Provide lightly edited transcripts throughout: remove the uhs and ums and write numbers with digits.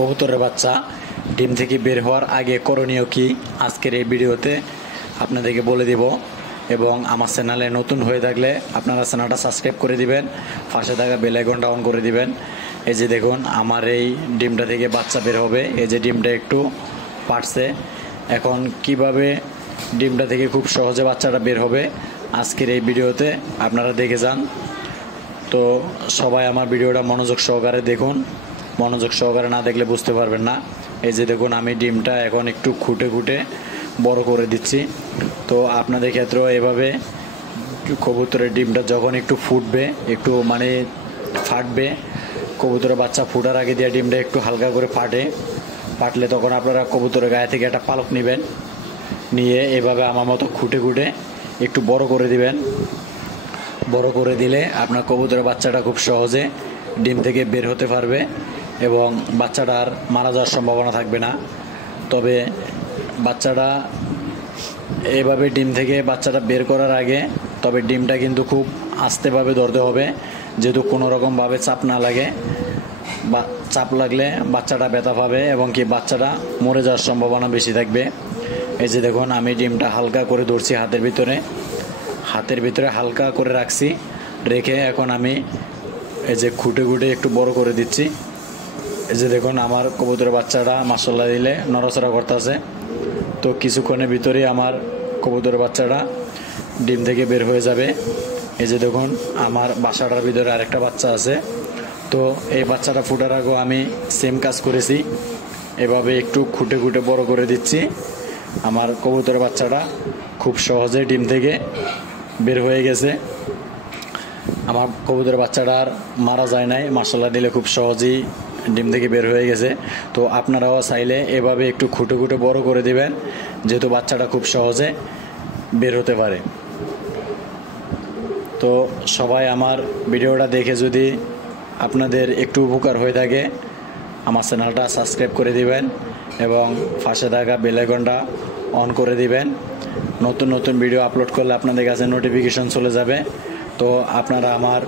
কবুতরের বাচ্চা ডিম থেকে বের হওয়ার আগে করণীয় কি আজকের এই ভিডিওতে আপনাদেরকে বলে দিব। এবং আমার চ্যানেলে নতুন হয়ে থাকলে আপনারা চ্যানেলটা সাবস্ক্রাইব করে দিবেন, পাশে থাকা বেল আইকনটা অন করে দিবেন। এই যে দেখুন আমার এই ডিমটা থেকে বাচ্চা বের হবে। এই যে ডিমটা একটু পারছে, এখন কিভাবে ডিমটা থেকে খুব সহজে বাচ্চাটা বের হবে আজকের এই ভিডিওতে আপনারা দেখে যান। তো সবাই আমার ভিডিওটা মনোযোগ সহকারে দেখুন, মনোযোগ সহকারে না দেখলে বুঝতে পারবেন না। এই যে দেখুন আমি ডিমটা এখন একটু খুঁটে খুঁটে বড় করে দিচ্ছি। তো আপনাদের ক্ষেত্রেও এভাবে কবুতরের ডিমটা যখন একটু ফুটবে, একটু মানে ফাটবে, কবুতরের বাচ্চা ফুটার আগে দিয়ে ডিমটা একটু হালকা করে ফাটলে তখন আপনারা কবুতরের গায়ে থেকে একটা পালক নেবেন, নিয়ে এভাবে আমার মতো খুঁটে খুঁটে একটু বড় করে দিবেন। বড় করে দিলে আপনার কবুতরের বাচ্চাটা খুব সহজে ডিম থেকে বের হতে পারবে এবং বাচ্চাটা আর মারা যাওয়ার সম্ভাবনা থাকবে না। তবে বাচ্চাটা এভাবে ডিম থেকে বাচ্চাটা বের করার আগে তবে ডিমটা কিন্তু খুব আস্তেভাবে ধরতে হবে, যেহেতু কোনো রকমভাবে চাপ না লাগে। বা চাপ লাগলে বাচ্চাটা ব্যথা পাবে এবং কি বাচ্চাটা মরে যাওয়ার সম্ভাবনা বেশি থাকবে। এই যে দেখুন আমি ডিমটা হালকা করে ধরছি, হাতের ভিতরে হালকা করে রাখছি, রেখে এখন আমি এই যে খুঁটে খুঁটে একটু বড় করে দিচ্ছি। এই যে দেখুন আমার কবুতরের বাচ্চাটা মাশাআল্লাহ দিলে নড়াচড়া করতেছে। তো কিছুক্ষণের ভিতরেই আমার কবুতরের বাচ্চাটা ডিম থেকে বের হয়ে যাবে। এই যে দেখুন আমার বাসাটার ভিতরে আরেকটা বাচ্চা আছে। তো এই বাচ্চাটা ফুটার আগেও আমি সেম কাজ করেছি, এভাবে একটু খুঁটে খুঁটে বড় করে দিচ্ছি। আমার কবুতরের বাচ্চাটা খুব সহজে ডিম থেকে বের হয়ে গেছে। আমার কবুতরের বাচ্চাটা আর মারা যায় নাই, মাশাআল্লাহ দিলে খুব সহজেই ডিম থেকে বের হয়ে গেছে। তো আপনারাও চাইলে এভাবে একটু খুঁটে খুঁটে বড় করে দিবেন, যেহেতু বাচ্চাটা খুব সহজে বের হতে পারে। তো সবাই আমার ভিডিওটা দেখে যদি আপনাদের একটু উপকার হয়ে থাকে আমার চ্যানেলটা সাবস্ক্রাইব করে দিবেন এবং পাশে থাকা বেল আইকনটা অন করে দিবেন। নতুন নতুন ভিডিও আপলোড করলে আপনাদের কাছে নোটিফিকেশন চলে যাবে। তো আপনারা আমার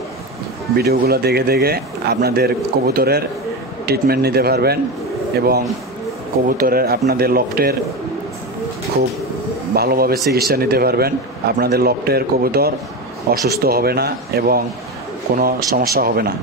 ভিডিওগুলো দেখে দেখে আপনাদের কবুতরের ট্রিটমেন্ট নিতে পারবেন এবং কবুতরের আপনাদের লফটের খুব ভালোভাবে চিকিৎসা নিতে পারবেন। আপনাদের লফটের কবুতর অসুস্থ হবে না এবং কোনো সমস্যা হবে না।